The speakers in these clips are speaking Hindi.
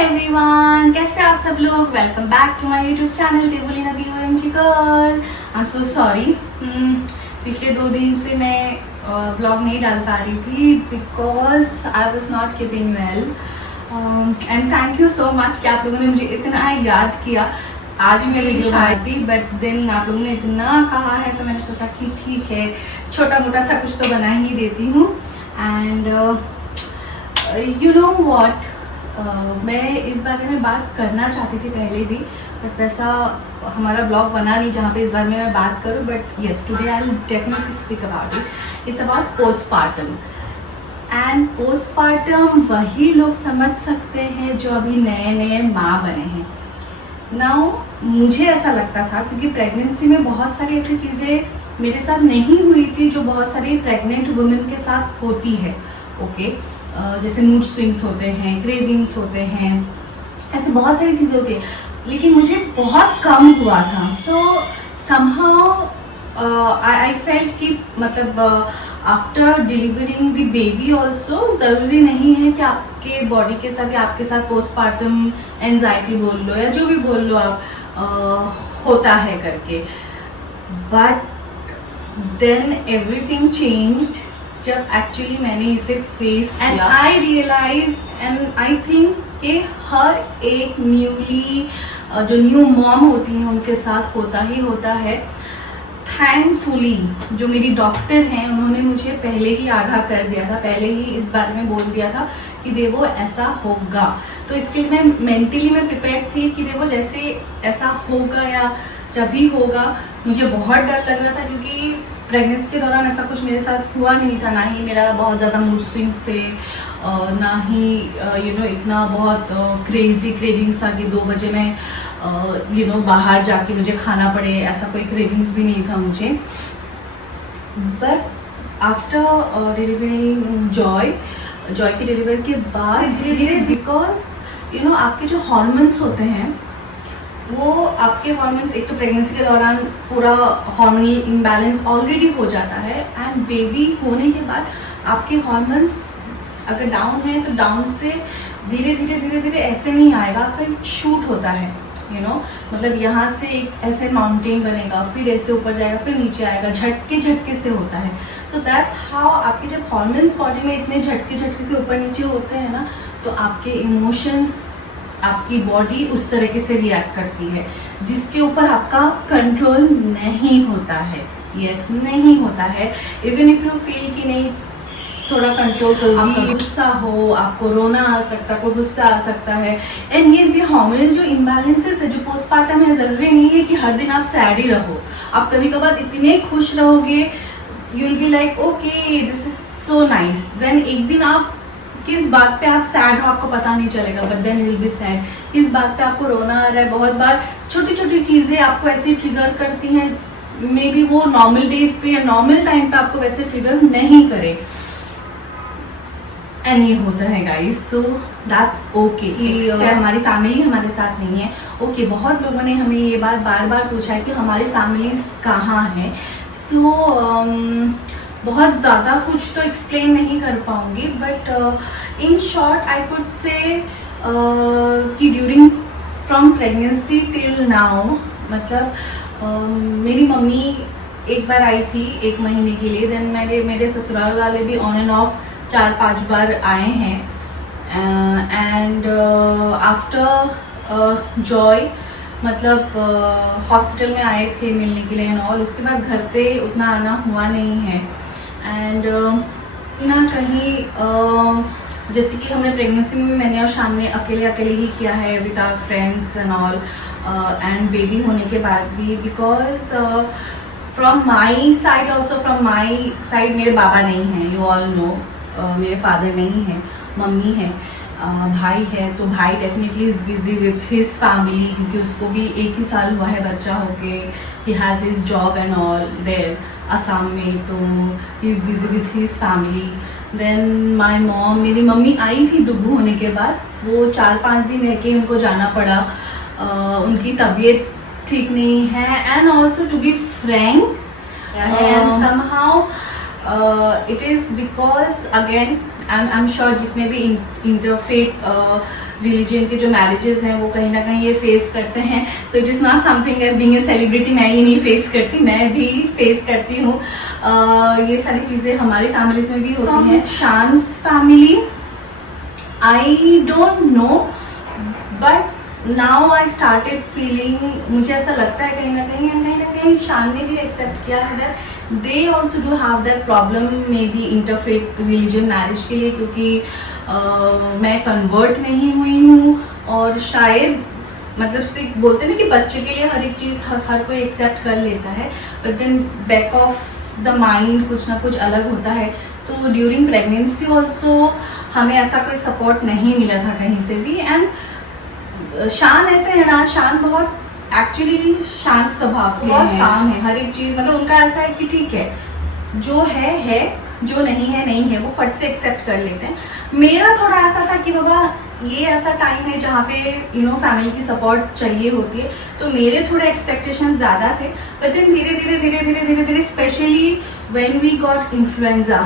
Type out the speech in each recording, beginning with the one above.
एवरीवन, कैसे आप सब लोग। Welcome back to my YouTube channel Debolina di OMG girl. I am so sorry, पिछले 2 दिन से मैं ब्लॉग नहीं डाल पा रही थी because I was not keeping well. And thank you so much कि आप लोगों ने मुझे इतना याद किया। आज मैं वीडियो आई थी बट देन आप लोगों ने इतना कहा है तो मैंने सोचा कि ठीक है, छोटा मोटा सा कुछ तो बना ही देती हूँ। एंड यू नो वॉट, मैं इस बारे में बात करना चाहती थी पहले भी, बट वैसा हमारा ब्लॉग बना नहीं जहाँ पे इस बारे में मैं बात करूँ। But yes, today I will definitely speak about it. It's about postpartum. And postpartum वही लोग समझ सकते हैं जो अभी नए नए माँ बने हैं। नाउ मुझे ऐसा लगता था क्योंकि प्रेगनेंसी में बहुत सारी ऐसी चीज़ें मेरे साथ नहीं हुई थी जो बहुत सारी प्रेग्नेंट वुमेन के साथ होती है। ओके, जैसे मूड स्विंग्स होते हैं, क्रेविंग्स होते हैं, ऐसे बहुत सारी चीज़ें होती है, लेकिन मुझे बहुत कम हुआ था। सो समहाउ आई फेल्ट कि मतलब after delivering the baby also ज़रूरी नहीं है कि आपके बॉडी के साथ या आपके साथ पोस्टपार्टम एंजाइटी बोल लो या जो भी बोल लो आप होता है करके। बट देन एवरीथिंग चेंज्ड जब एक्चुअली मैंने इसे फेस किया। And I realise and I think कि हर एक न्यूली जो न्यू मॉम होती हैं उनके साथ होता ही होता है। थैंकफुली जो मेरी डॉक्टर हैं उन्होंने मुझे पहले ही आगाह कर दिया था, पहले ही इस बारे में बोल दिया था कि देवो ऐसा होगा। तो इसके लिए मैं मेंटली मैं प्रिपेयर्ड थी कि देवो जैसे ऐसा होगा या जब भी होगा। मुझे बहुत डर लग रहा था क्योंकि प्रेगनेंसी के दौरान ऐसा कुछ मेरे साथ हुआ नहीं था। ना ही मेरा बहुत ज़्यादा मूड स्विंग्स थे, ना ही इतना बहुत क्रेजी क्रेविंग्स था कि 2 बजे मैं बाहर जाके मुझे खाना पड़े, ऐसा कोई क्रेविंग्स भी नहीं था मुझे। बट आफ्टर डिलीवरी जॉय की डिलीवरी के बाद धीरे धीरे बिकॉज आपके जो हॉर्मोन्स होते हैं वो आपके हॉर्मोन्स एक तो प्रेगनेंसी के दौरान पूरा हार्मोनल इम्बैलेंस ऑलरेडी हो जाता है। एंड बेबी होने के बाद आपके हॉर्मोन्स अगर डाउन है तो डाउन से धीरे धीरे ऐसे नहीं आएगा, आपका एक शूट होता है मतलब यहाँ से एक ऐसे माउंटेन बनेगा, फिर ऐसे ऊपर जाएगा, फिर नीचे आएगा, झटके से होता है। सो दैट्स हाउ आपके जब हॉर्मोन्स बॉडी में इतने झटके से ऊपर नीचे होते हैं ना, तो आपके इमोशंस, आपकी बॉडी उस तरीके से रिएक्ट करती है जिसके ऊपर आपका कंट्रोल नहीं होता है। यस, नहीं होता है। इवन इफ यू फील कि नहीं थोड़ा कंट्रोल करोगी, गुस्सा हो, आपको रोना आ सकता है, आपको गुस्सा आ सकता है। एंड ये हार्मोनल जो इम्बैलेंसेस है, जो पोस्टपार्टम है, ज़रूरी नहीं है कि हर दिन आप सैड ही रहो। आप कभी कभार इतने खुश रहोगे, you will be like okay this is so nice. Then एक दिन आप किस बात पे आप सैड हो आपको पता नहीं चलेगा, but then you will be sad. किस बात पे आपको रोना आ रहा है, बहुत बार छोटी छोटी चीज़ें आपको ऐसी ट्रिगर करती हैं, मे बी वो नॉर्मल डेज पे या नॉर्मल टाइम पे आपको वैसे ट्रिगर नहीं करे। एंड ये होता है गाइस, सो दैट्स ओके। हमारी फैमिली हमारे साथ नहीं है। ओके, बहुत लोगों ने हमें ये बात बार बार पूछा है कि हमारी फैमिलीज कहाँ हैं। सो बहुत ज़्यादा कुछ तो एक्सप्लेन नहीं कर पाऊँगी, but in short I could say कि during from pregnancy till now, मतलब मेरी मम्मी एक बार आई थी 1 महीने के लिए। देन मेरे ससुराल वाले भी ऑन एंड ऑफ 4-5 बार आए हैं। एंड आफ्टर जॉय मतलब हॉस्पिटल में आए थे मिलने के लिए एंड ऑल, उसके बाद घर पे उतना आना हुआ नहीं है। एंड ना कहीं जैसे कि हमने प्रेगनेंसी में मैंने और शाम ने अकेले ही किया है with our friends and all, and baby होने के बाद भी because from my side also, from my side मेरे बाबा नहीं हैं, यू ऑल नो। मेरे फादर नहीं है, मम्मी है, भाई है। तो भाई definitely is busy with his family क्योंकि उसको भी 1 ही साल हुआ है बच्चा होके। He has his job and all there Assam में, तो he is busy with his family. Then my mom, मेरी मम्मी आई थी डुगू होने के बाद, वो 4-5 दिन रह के उनको जाना पड़ा। उनकी तबीयत ठीक नहीं है। And also to be frank and somehow it is because again I am sure जितने भी इंटरफेथ रिलीजन के जो मैरिजेस हैं वो कहीं ना कहीं ये फेस करते हैं. So it is not something that being a celebrity मैं ये नहीं फेस करती, मैं भी फेस करती हूँ. ये सारी चीज़ें हमारी फैमिलीज में भी होती हैं. Chance family I don't know, but now I started feeling, मुझे ऐसा लगता है कहीं ना कहीं शान ने भी एक्सेप्ट किया है that they also do have that problem may be interfaith religion marriage के लिए, क्योंकि मैं कन्वर्ट नहीं हुई हूँ और शायद मतलब सिर्फ बोलते हैं ना कि बच्चे के लिए हर एक चीज़ हर कोई एक्सेप्ट कर लेता है, but then back of the mind कुछ ना कुछ अलग होता है. तो ड्यूरिंग प्रेगनेंसी ऑल्सो हमें ऐसा कोई सपोर्ट नहीं मिला था कहीं से भी. एंड शान ऐसे है ना, शान बहुत एक्चुअली शांत स्वभाव के बहुत काम है. हर एक चीज़ मतलब उनका ऐसा है कि ठीक है जो है, जो नहीं है, वो फट से एक्सेप्ट कर लेते हैं. मेरा थोड़ा ऐसा था कि बाबा ये ऐसा टाइम है जहाँ पे फैमिली की सपोर्ट चाहिए होती है, तो मेरे थोड़े एक्सपेक्टेशंस ज़्यादा थे. बट देन धीरे धीरे specially when we got influenza,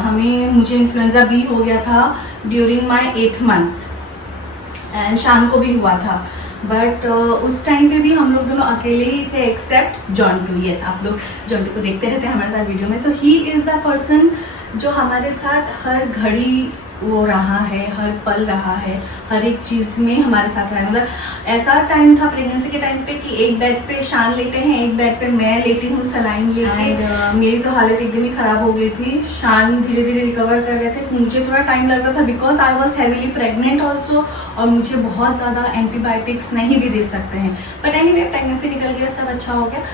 मुझे इन्फ्लुएंजा भी हो गया था during my 8th month and शान को भी हुआ था. बट उस टाइम पे भी हम लोग दोनों अकेले ही थे एक्सेप्ट जॉन्टू. यस, आप लोग जॉन्टू को देखते रहते हैं हमारे साथ वीडियो में. सो ही इज़ द पर्सन जो हमारे साथ हर घड़ी वो रहा है, हर पल रहा है, हर एक चीज़ में हमारे साथ रहा है. मतलब ऐसा टाइम था प्रेगनेंसी के टाइम पे कि एक बेड पे शान लेटे हैं, एक बेड पे मैं लेटी हूँ सलाइन लेके. मेरी तो हालत एकदम ही ख़राब हो गई थी. शान धीरे धीरे रिकवर कर रहे थे, मुझे थोड़ा टाइम लग रहा था because I was heavily pregnant also, और मुझे बहुत ज़्यादा एंटीबायोटिक्स नहीं भी दे सकते हैं. बट एनीवे प्रेगनेंसी निकल गया, सब अच्छा हो गया.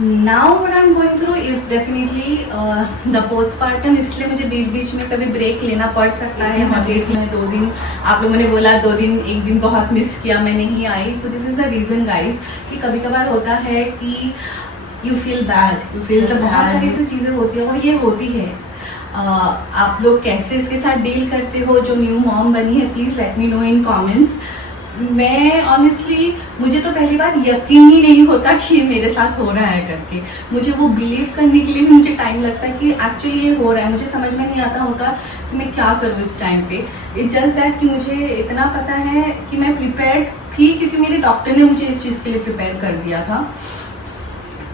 Now what I am going through is definitely the postpartum. इसलिए मुझे बीच बीच में कभी ब्रेक लेना पड़ सकता है. हॉलीडेज में 2 दिन, आप लोगों ने बोला 2 दिन, एक दिन बहुत मिस किया, मैं नहीं आई. So this is the reason guys कि कभी कभार होता है कि you feel bad, you feel तो बहुत सारी ऐसी चीज़ें होती हैं और ये होती है. आप लोग कैसे इसके साथ डील करते हो जो न्यू मॉम बनी है, please let me know in comments. मैं ऑनेस्टली, मुझे तो पहली बार यकीन ही नहीं होता कि मेरे साथ हो रहा है करके. मुझे वो बिलीव करने के लिए भी मुझे टाइम लगता है कि एक्चुअली ये हो रहा है. मुझे समझ में नहीं आता होता कि मैं क्या करूँ इस टाइम पे. इट्स जस्ट दैट कि मुझे इतना पता है कि मैं प्रिपेयर्ड थी क्योंकि मेरे डॉक्टर ने मुझे इस चीज़ के लिए प्रिपेयर कर दिया था.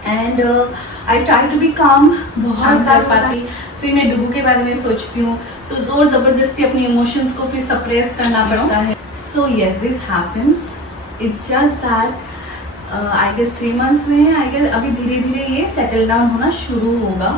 And I try to be calm, बहुत कर पाती. फिर मैं डुगू के बारे में सोचती हूँ तो ज़ोर ज़बरदस्ती अपने इमोशंस को फिर सप्रेस करना पड़ता है. So yes, this happens. It's just that I guess 3 months हुए हैं. I guess अभी धीरे धीरे ये सेटल डाउन होना शुरू होगा.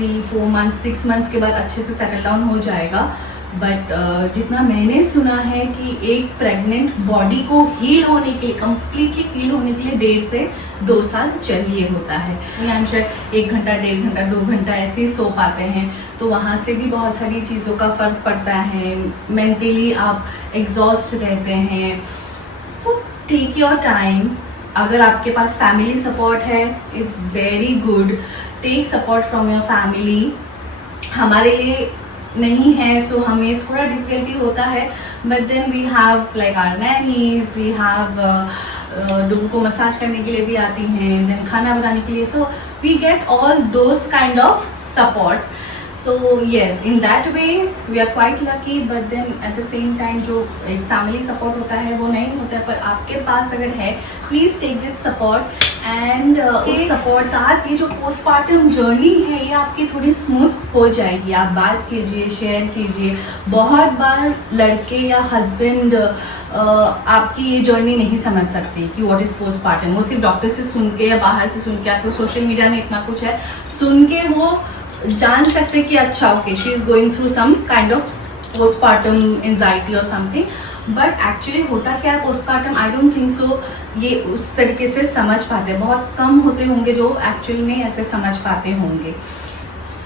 3-4 months 6 months के बाद अच्छे से सेटल डाउन हो जाएगा. बट जितना मैंने सुना है कि एक प्रेग्नेंट बॉडी को हील होने के लिए, कम्प्लीटली हील होने के लिए 1.5 से 2 साल चाहिए होता है. आई एम श्योर 1 घंटा, 1.5 घंटा, 2 घंटा ऐसे ही सो पाते हैं, तो वहाँ से भी बहुत सारी चीज़ों का फ़र्क पड़ता है. मेंटली आप एग्जॉस्ट रहते हैं. So take your time. अगर आपके पास फैमिली सपोर्ट है, it's very good. Take support from your family. हमारे लिए नहीं है सो हमें थोड़ा डिफिकल्टी होता है, but then we have like our nannies, we have dog को मसाज करने के लिए भी आती हैं, देन खाना बनाने के लिए. So we get all those kind of support. So yes, in that way we are quite lucky. But then at the same time जो एक फैमिली सपोर्ट होता है वो नहीं होता है, पर आपके पास अगर है please take this support. And उस सपोर्ट साथ ये जो पोस्टपार्टम जर्नी है ये आपकी थोड़ी स्मूथ हो जाएगी. आप बात कीजिए, शेयर कीजिए. बहुत बार लड़के या हस्बैंड आपकी ये जर्नी नहीं समझ सकते कि व्हाट इज़ पोस्टपार्टम. वो सिर्फ डॉक्टर से सुन के या बाहर से सुन के, आजकल सोशल मीडिया में इतना कुछ है, सुन के वो जान सकते कि अच्छा okay she is going through some kind of postpartum anxiety और समथिंग. बट एक्चुअली होता क्या है postpartum, I don't think so ये उस तरीके से समझ पाते. बहुत कम होते होंगे जो एक्चुअली में ऐसे समझ पाते होंगे.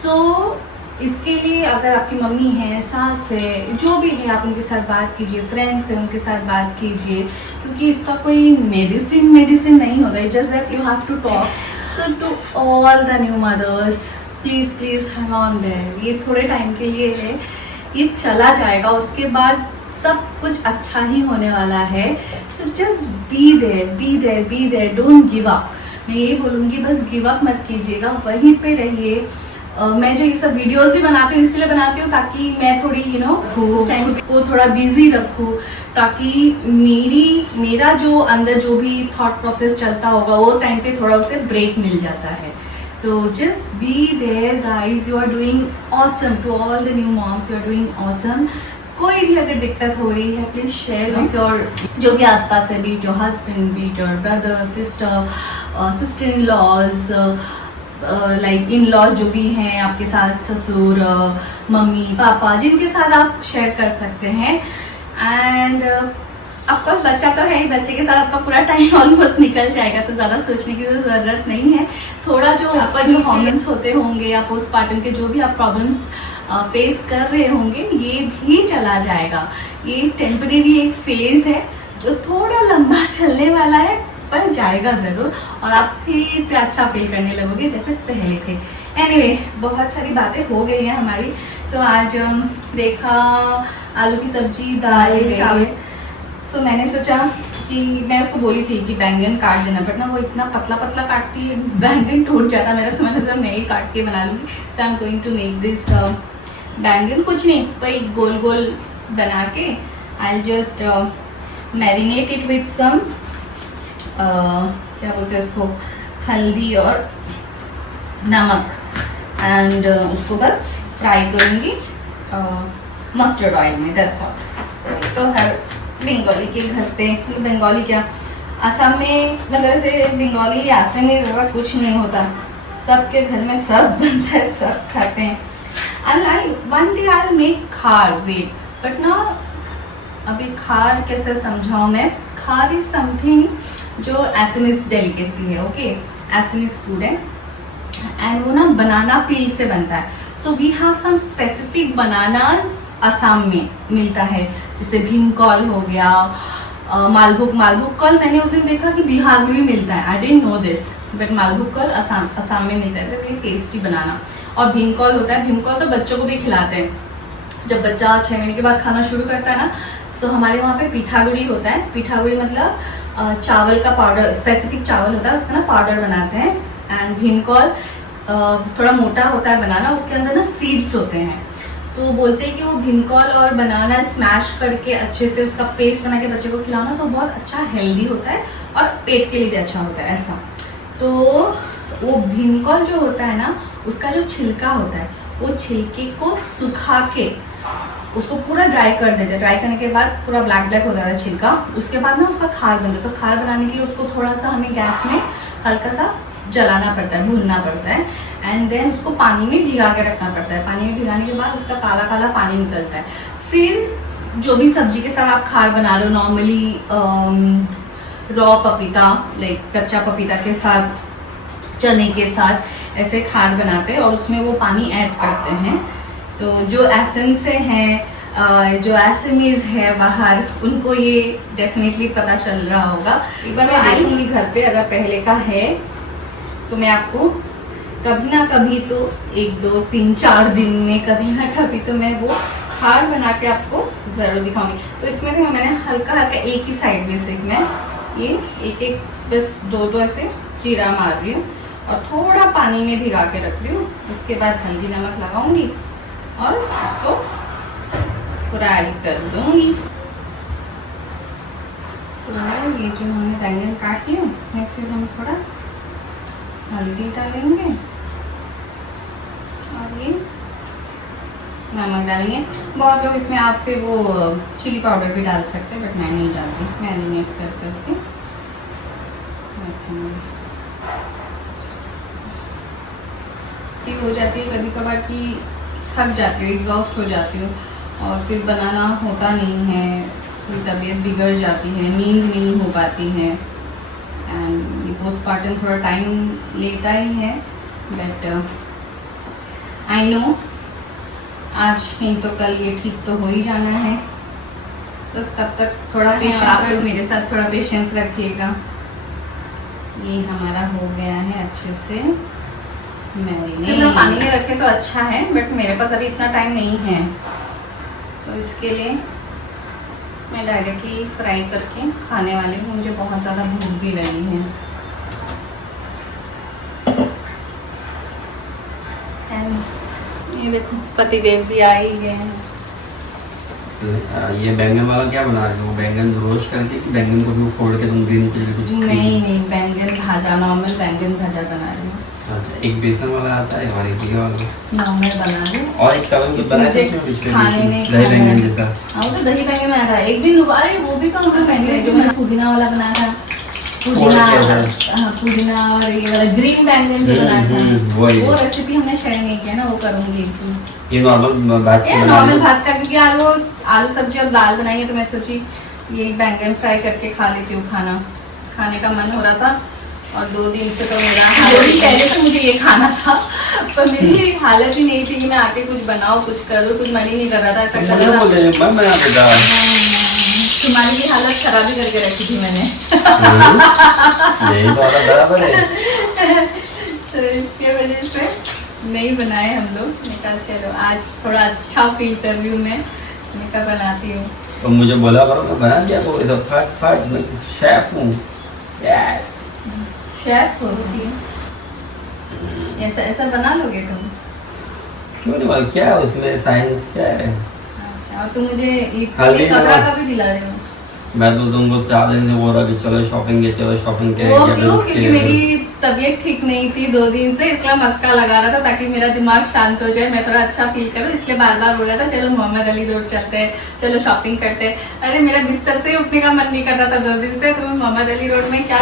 सो इसके लिए अगर आपकी मम्मी है, सास है, जो भी है, आप उनके साथ बात कीजिए. फ्रेंड्स है उनके साथ बात कीजिए, क्योंकि इसका कोई मेडिसिन नहीं होता है. Just that you have to talk. So to all the new mothers, please please hang on there. ये थोड़े टाइम के लिए है, ये चला जाएगा, उसके बाद सब कुछ अच्छा ही होने वाला है. So just be there, be there, be there. Don't give up. मैं ये बोलूँगी बस गिव अप मत कीजिएगा, वहीं पे रहिए. मैं जो ये सब वीडियोस भी बनाती हूँ इसलिए बनाती हूँ ताकि मैं थोड़ी उस टाइम को थोड़ा बिजी रखूँ, ताकि मेरा जो अंदर जो भी थॉट प्रोसेस चलता होगा वो टाइम पे थोड़ा उसे ब्रेक मिल जाता है। So just be there guys, you are doing awesome. To all the new moms, you are doing awesome. कोई भी अगर दिक्कत हो रही है प्लीज शेयर विथ योर जो भी आसपास है, beat your husband, beat your brother, sister in laws, like in laws जो भी हैं आपके सास ससुर, मम्मी पापा, जिनके साथ आप शेयर कर सकते हैं। एंड ऑफकोर्स बच्चा तो है ही, बच्चे के साथ आपका पूरा टाइम ऑलमोस्ट निकल जाएगा, तो ज़्यादा सोचने की ज़रूरत नहीं है। थोड़ा जो ऊपर जो हॉर्मोन्स होते होंगे या पोस्टपार्टम के जो भी आप प्रॉब्लम्स फेस कर रहे होंगे ये भी चला जाएगा। ये टेम्परेरी एक फेज है जो थोड़ा लंबा चलने वाला है, पर जाएगा ज़रूर और आप फिर से अच्छा फील करने लगोगे जैसे पहले थे। एनीवे, बहुत सारी बातें हो गई हैं हमारी। सो आज देखा आलू की सब्जी, दाल, चावल। सो मैंने सोचा कि मैं उसको बोली थी कि बैंगन काट देना, बट ना वो इतना पतला पतला काटती है, बैंगन टूट जाता मेरा, तो मैंने सोचा मैं ही काट के बना लूँगी। So I am going to make this baingan, कुछ नहीं, वही गोल गोल बना के I just marinate it with some क्या बोलते हैं उसको, हल्दी और नमक, एंड उसको बस फ्राई करूँगी मस्टर्ड ऑयल में, दैट्स ऑल। तो हर बंगाली के घर पे, बंगाली क्या, असम में मतलब ऐसे बंगाली असम में ज़्यादा कुछ नहीं होता, सबके घर में सब बनता है, सब खाते हैं। One day I make khar, wait, but ना अभी खार कैसे समझाऊँ मैं। खार इज समथिंग जो एसएमएस डेलिकेसी है, ओके, एसएमएस फूड है, एंड वो ना बनाना पील से बनता है। So we have some specific bananas Assam में मिलता है, जैसे भीमकॉल हो गया, मालभोग कॉल मैंने उस दिन देखा कि बिहार में भी मिलता है, I didn't know this, but Malbhog call Assam में मिलता है, वेरी टेस्टी बनाना। और भीमकॉल होता है, भीमकॉल तो बच्चों को भी खिलाते हैं, जब बच्चा 6 महीने के बाद खाना शुरू करता है ना। सो हमारे वहाँ पे पीठागुड़ी होता है, पीठागुड़ी मतलब चावल का पाउडर, स्पेसिफिक चावल होता है, उसका ना पाउडर बनाते हैं। एंड भीमकॉल थोड़ा मोटा होता है बनाना, उसके अंदर ना सीड्स होते हैं, तो बोलते हैं कि वो भीमकॉल और बनाना स्मैश करके अच्छे से उसका पेस्ट बना के बच्चे को खिलाना तो बहुत अच्छा हेल्दी होता है और पेट के लिए भी अच्छा होता है ऐसा। तो वो भीमकॉल जो होता है ना, उसका जो छिलका होता है, वो छिलके को सुखा के उसको पूरा ड्राई कर देते हैं। ड्राई करने के बाद पूरा ब्लैक ब्लैक हो जाता है छिलका, उसके बाद ना उसका खार बनता है। तो खार बनाने के लिए उसको थोड़ा सा हमें गैस में हल्का सा जलाना पड़ता है, भूनना पड़ता है, एंड देन उसको पानी में भिगा के रखना पड़ता है। पानी में भिगाने के बाद उसका काला काला पानी निकलता है। फिर जो भी सब्जी के साथ आप खार बना लो, नॉर्मली रॉ पपीता, लाइक कच्चा पपीता के साथ, चने के साथ ऐसे खार बनाते हैं और उसमें वो पानी ऐड करते हैं। सो जो असम से हैं, जो असमीज है बाहर, उनको ये डेफिनेटली पता चल रहा होगा। एक बार मैं देखूंगी घर पे, अगर पहले का है तो मैं आपको कभी ना कभी तो 1, 2, 3, 4 दिन में कभी ना कभी तो मैं वो खार बना के आपको ज़रूर दिखाऊंगी। तो इसमें तो मैंने हल्का हल्का एक ही साइड में से मैं ये एक बस 2 ऐसे जीरा मार रही हूँ और थोड़ा पानी में भिगा के रख रही हूँ। उसके बाद हल्दी नमक लगाऊंगी और उसको फ्राई कर दूंगी। ये जो हमने बैंगन काट लिया, इसमें से हम थोड़ा हल्दी डालेंगे और ये नमक डालेंगे। बहुत लोग इसमें आप फिर वो चिली पाउडर भी डाल सकते हैं, बट मैं नहीं डालती, मैरिनेट कर करके रखेंगे। सी हो जाती है कभी कभार कि थक जाती हूँ, एग्जॉस्ट हो जाती हूँ और फिर बनाना होता नहीं है, फिर तबीयत बिगड़ जाती है, नींद नहीं हो पाती है, एंड ये पोस्टपार्टम थोड़ा टाइम लेता ही है, बट आई नो आज नहीं तो कल ये ठीक तो हो ही जाना है। बस तब तक थोड़ा आप लोग मेरे साथ थोड़ा पेशेंस रखिएगा। ये हमारा हो गया है अच्छे से मैरिनेट। पानी में रखे तो अच्छा है, बट मेरे पास अभी इतना टाइम नहीं है, तो इसके लिए मैं डायरेक्टली फ्राई करके खाने वाली हूँ। मुझे बहुत ज़्यादा भूख भी लगी है। एंड ये देखो पति देव भी आ ही गए हैं। ये बैंगन वाला क्या बना रहे हो? बैंगन रोस्ट करके कि बैंगन को भी फोड़ के तुम ग्रीन कुछ? नहीं बैंगन भाजा, नॉर्मल बैंगन भाजा बना रही हूँ। अच्छा, एक बेसन वाला आता है और एक ये वाला नॉर्मल बना रही हूँ। और एक तवा के बनाया था इसमें पिछले खाने में दही बैंगन जैसा। हाँ वो तो दही बैंगन में आता है। एक दिन अरे वो भी कम का बैंगन जो मैंने पुदीना वाला बनाया था, पुदीना, हाँ पुदीना और ये वाला ग्रीन बैंगन जो बनाया था वो रेसिपी हमने शेयर नहीं किया ना, वो करूँगी। ये नॉर्मल भात का, क्योंकि आलू सब्जी और दाल बनाई है तो मैं सोची ये बैंगन फ्राई करके खा लेती हूँ। खाने का मन हो रहा था और 2 दिन से तो मेरा 2 दिन पहले तो मुझे ये खाना था, पर मेरी हालत ही नहीं थी कि मैं आके कुछ बनाऊँ, कुछ करूँ, कुछ मन ही नहीं कर रहा था। ऐसा कर रहा था तुम्हारी भी हालत खराब ही करके रखी थी मैंने। तो इसके वजह से नहीं बनाए हम लोग। मैं कहा चलो आज थोड़ा अच्छा फील कर रही हूँ, मैं कहा बनाती हूँ। तो मुझे बोला करो मैं बना दिया को, इधर फट मैं शेफ हूँ। शेफ हो ऐसा बना लोगे तुम? क्यों नहीं बोल, क्या है उसमें साइंस क्या है? अच्छा, और तुम मुझे कपड़ा का भी दिला रहे हो? मैं तो तुमको 4 दिन से बोल रहा कि चलो शॉपिंग के वो क्यों? क्योंकि मेरी तबीयत ठीक नहीं थी 2 दिन से, इसलिए मस्का लगा रहा था ताकि मेरा दिमाग शांत हो जाए, मैं थोड़ा अच्छा फील करूं, इसलिए बार बार बोल रहा था चलो मोहम्मद अली रोड चलते हैं, चलो शॉपिंग करते हैं। अरे मेरा बिस्तर से उठने का मन नहीं कर रहा था 2 दिन से, तो मैं मोहम्मद अली रोड में क्या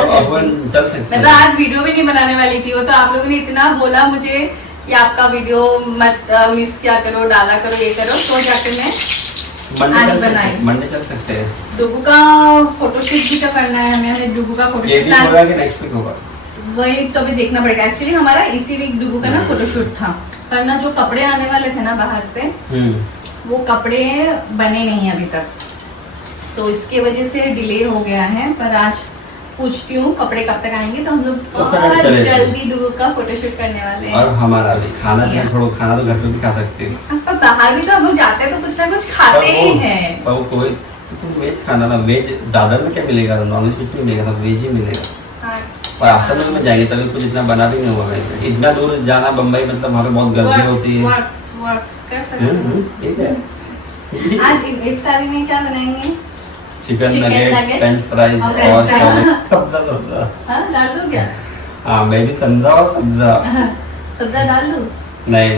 चलती। मैं तो आज वीडियो भी नहीं बनाने वाली थी, वो तो आप लोगों ने इतना बोला मुझे कि आपका वीडियो मत मिस क्या करो, डाला करो, ये करो, तो जाकर मैं मंडे चल सकते हैं। डुगू का फोटोशूट भी तो करना है हमें। डुगू का फोटोशूट होगा कि नेक्स्ट वीक होगा? वही तो अभी देखना पड़ेगा। एक्चुअली हमारा इसी वीक डुगू का ना फोटोशूट था, पर ना जो कपड़े आने वाले थे ना बाहर से, वो कपड़े बने नहीं अभी तक, सो इसके वजह से डिले हो गया है। पर आज पूछती हूँ कपड़े कब तक आएंगे, तो हम लोग बहुत जल्दी डुगू का फोटोशूट करने वाले हैं। और हमारा भी खाना खाना तो घर पे भी खा सकते हैं, पर बाहर भी तो हम लोग जाते हैं तो कुछ ना कुछ खाते ही हैं। पर कोई तो वेज खाना ना, वेज दादर में क्या मिलेगा? नॉनवेज कुछ नहीं मिलेगा, सब वेज ही मिलेगा। और आफ्टर में जाएंगे तभी कुछ इतना बना भी नहीं हुआ है। इतना दूर जाना बम्बई, मतलब वहाँ पे बहुत गर्मी होती है। ठीक है, आज इफ्तारी में क्या बनाएंगे? चिकन नगेट्स, फ्रेंच फ्राइज और सब्जा। हाँ डाल दूँ क्या? हाँ मैं भी सब्जा और सब्जा डाल दूँ? नहीं।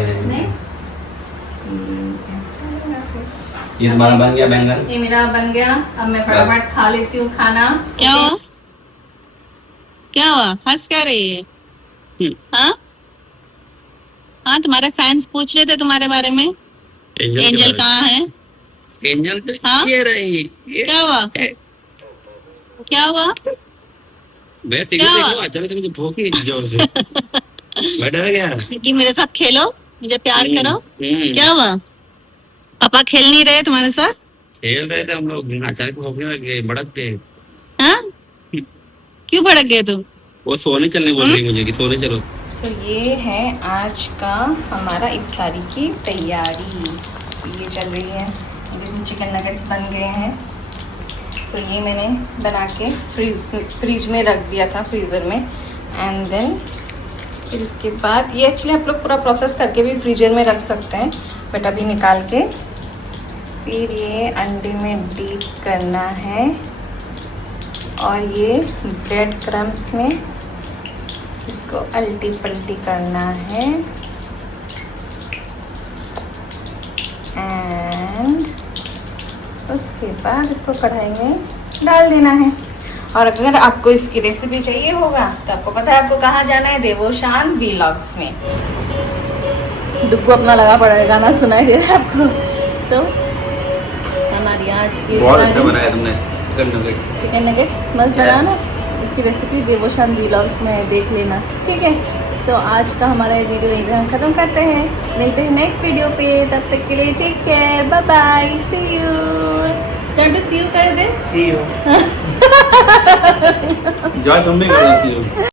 ये तुम्हारा बन गया बैंगन? ये मेरा बन गया। अब मैं फटाफट खा लेती हूँ खाना। क्या हुआ? हंस क्या रही है? हाँ तुम्हारे फैंस पूछ रहे थे तुम्हारे बारे में, एंजल कहाँ है? एंजल तो ये रही। क्या हुआ? क्या हुआ? मैं अचानक मुझे भूख ही जोर से मैं डर गया कि मेरे साथ खेलो, मुझे प्यार करो। क्या हुआ? पापा खेल नहीं रहे तुम्हारे साथ? खेल रहे थे हम लोग, अचानक भूखने लगे, भड़क गए। हाँ क्यों भड़क गए तुम? वो सोने चलने बोल रही मुझे कि सोने चलो। सो ये है आज का हमारा इफ्तारी की तैयारी, ये चल रही है। चिकन नगेट्स बन गए हैं। सो ये मैंने बना के फ्रिज में रख दिया था, फ्रीज़र में। एंड देन फिर उसके बाद ये एक्चुअली आप लोग पूरा प्रोसेस करके भी फ्रीजर में रख सकते हैं, बट अभी निकाल के फिर ये अंडे में डीप करना है और ये ब्रेड क्रम्स में इसको अल्टी पल्टी करना है एंड उसके बाद इसको कढ़ाई में डाल देना है। और अगर आपको इसकी रेसिपी चाहिए होगा तो आपको पता है आपको कहाँ जाना है, देवोशान व्लॉग्स में। डुग्गू अपना लगा पड़ा है, गाना सुनाई दे रहा है आपको। सो हमारी आज की बहुत अच्छा बनाया तुमने चिकन नगेट्स मस्त बना ना। इसकी रेसिपी देवोशान व्लॉग्स में देख लेना, ठीक है। सो आज का हमारा ये वीडियो यहीं पे हम खत्म करते हैं, मिलते हैं नेक्स्ट वीडियो पे। तब तक के लिए take care, bye bye, see you. Time to see you कर दे। सी यू जॉय, तुम भी करो सी यू।